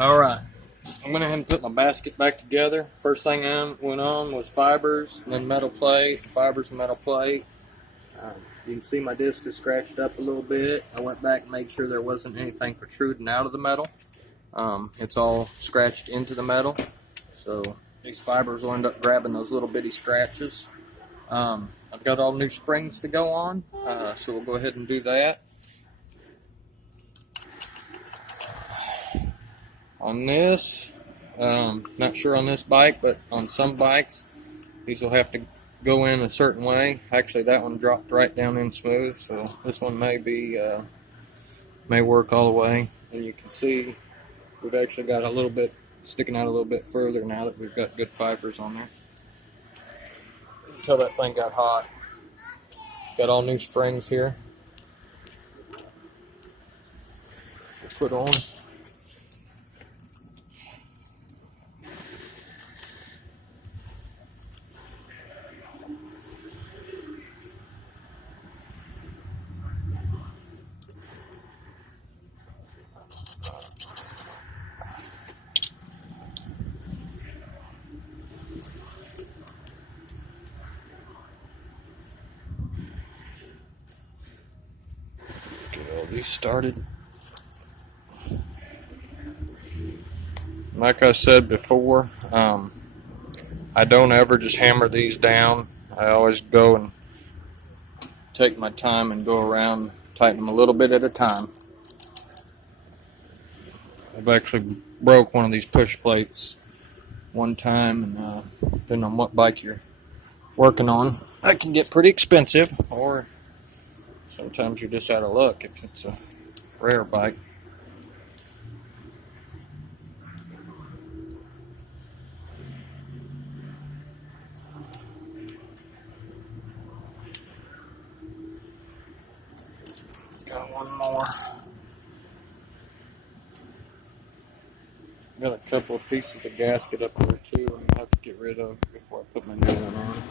Alright, I'm going to go ahead and put my basket back together. First thing I went on was fibers, then metal plate, fibers and metal plate. You can see my disc is scratched up a little bit. I went back and made sure there wasn't anything protruding out of the metal. It's all scratched into the metal, so these fibers will end up grabbing those little bitty scratches. I've got all new springs to go on, so we'll go ahead and do that. On this, not sure on this bike, but on some bikes, these will have to go in a certain way. Actually, that one dropped right down in smooth, so this one may work all the way. And you can see we've actually got a little bit sticking out a little bit further now that we've got good fibers on there. Until that thing got hot. Got all new springs here. We'll put on. Get all these started. Like I said before, I don't ever just hammer these down. I always go and take my time and go around, tighten them a little bit at a time. I've actually broke one of these push plates one time, and depending on what bike you're working on, that can get pretty expensive, or sometimes you're just out of luck if it's a rare bike. Got one more. Got a couple of pieces of gasket up there too I'm gonna have to get rid of before I put my new one on.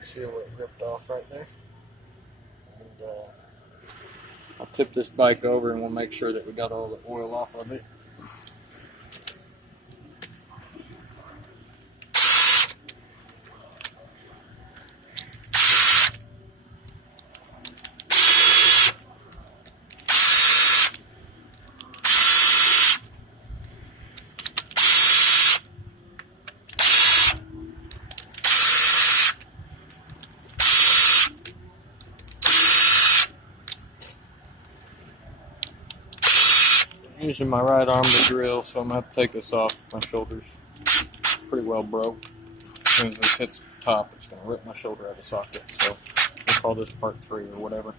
See where it ripped off right there. And I'll tip this bike over and we'll make sure that we got all the oil off of it. I'm using my right arm to drill, so I'm going to have to take this off. My shoulder's pretty well broke. As soon as it hits the top, it's going to rip my shoulder out of the socket. So we'll call this part 3 or whatever.